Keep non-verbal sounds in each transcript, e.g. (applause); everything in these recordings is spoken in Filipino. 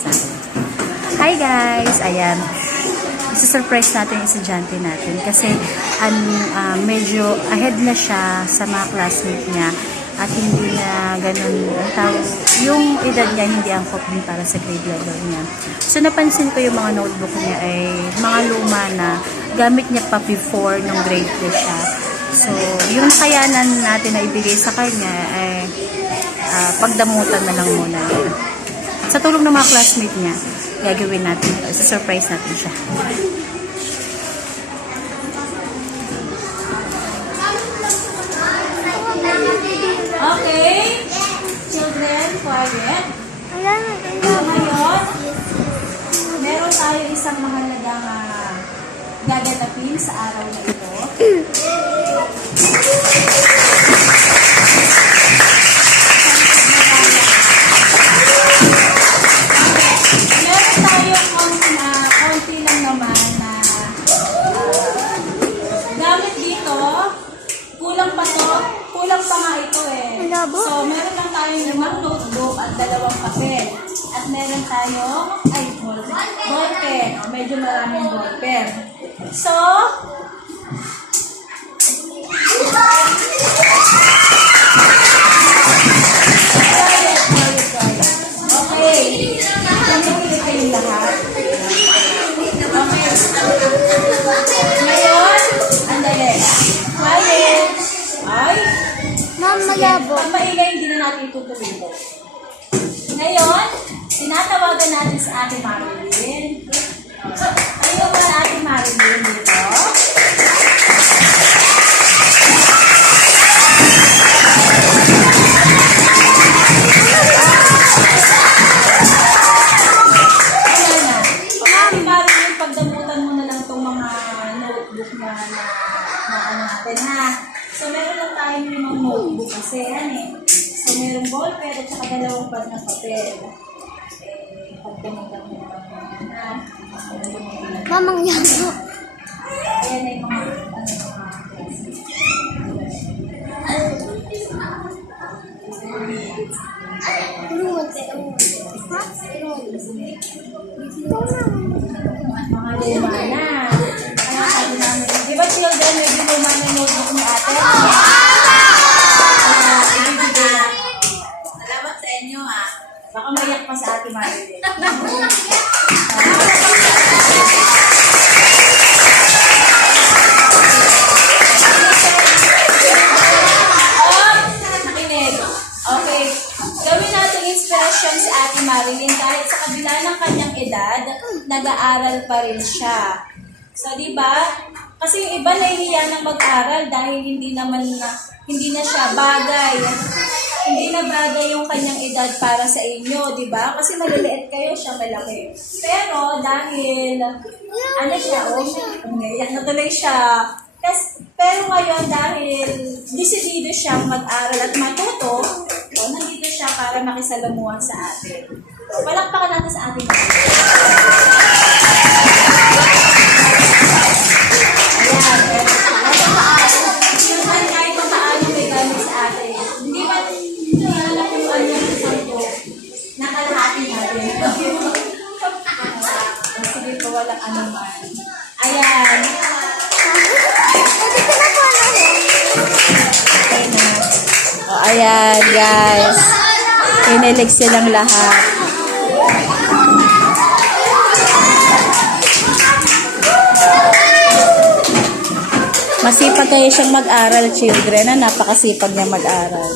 sa akin. Hi guys! Ayan. Isa-surprise natin yung estudyante natin kasi an, ah, medyo ahead na siya sa mga classmate niya at hindi na ganun ang. Yung edad niya hindi angkop din para sa grade level niya. So napansin ko yung mga notebook niya ay mga luma na gamit niya pa before nung grade 2 siya. So yung nakayanan natin na ibigay sa kanya ay ah, pagdamutan na lang muna. Sa tulong ng mga classmate niya, gagawin natin, surprise natin siya. Okay. Children, quiet. Ngayon, meron tayo isang mahalagang uh, gaganapin sa araw na ito. Kulang pa nga ito eh. So, meron lang tayong limang notebook at dalawang papel. At meron tayong, ay, ball, ball pen. O, medyo maraming ball pen. So, malabo. pag maingay, hindi na natin itutuloy ito. Ngayon, tinatawagan natin sa ate Marilyn. Ayaw ba ate Marilyn dito? Notebook na, na, na ano ha. So, meron tayong limang notebook kasi yan eh. So, meron ball pen at saka dalawang pad na papel. Eh, mo na lang yan ha. Mamang labo. Ayan yung mga, ano, mga. Luwag. Mga luma Gawin natin inspiration si Ate Marilyn kahit sa kabila ng kanyang edad, nag-aaral pa rin siya. So, di ba? Kasi yung iba nahihiya ng mag-aral dahil hindi naman na, hindi na siya bagay. Hindi na bagay yung kanyang edad para sa inyo, di ba? Kasi maliliit kayo, siya malaki. Pero dahil, ano siya, oh, umiyak na tuloy siya. Kas, pero ngayon, dahil desidido siyang mag-aral at matuto, para makisalamuhan sa atin. So, palakpakan natin sa ating mga. Ayan. Ito paano. Yung kahit pa paano may gamit sa atin. Hindi ba alam yung ano yung isang to? Nakalahati natin. Sige po, walang ano man. Ayan. Na. Ayan, guys. Pinilig silang lahat. Masipag kayo siyang mag-aral, children. Na napakasipag niya mag-aral.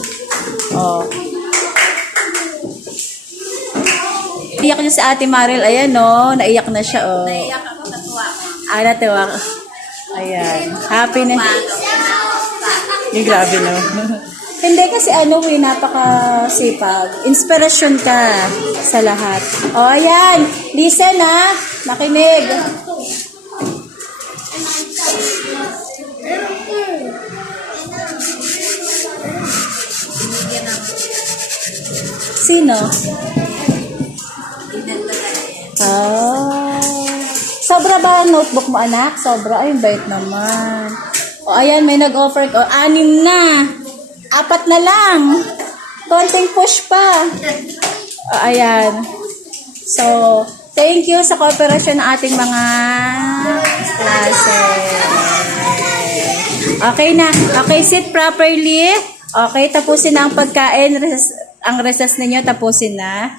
Oh. Iyak niya si Ate Maril. Ayan, no. Naiyak na siya, oh. Naiyak ako sa tuwa ko. Ah, natuwa. Ayan. Happy na. Yung grabe, no. (laughs) Hindi kasi ano, eh, napakasipag. Inspirasyon ka sa lahat. O, ayan. Listen, ha. Makinig. Sino? Ah. Sobra ba ang notebook mo, anak? Sobra. Ay, bait naman. O, ayan, may nag-offer ko. Anim na. Apat na lang. Konting push pa. O, ayan. So, thank you sa kooperasyon ng ating mga klase. Okay na. Okay, sit properly. Okay, tapusin na ang pagkain. Recess, ang recess ninyo, tapusin na.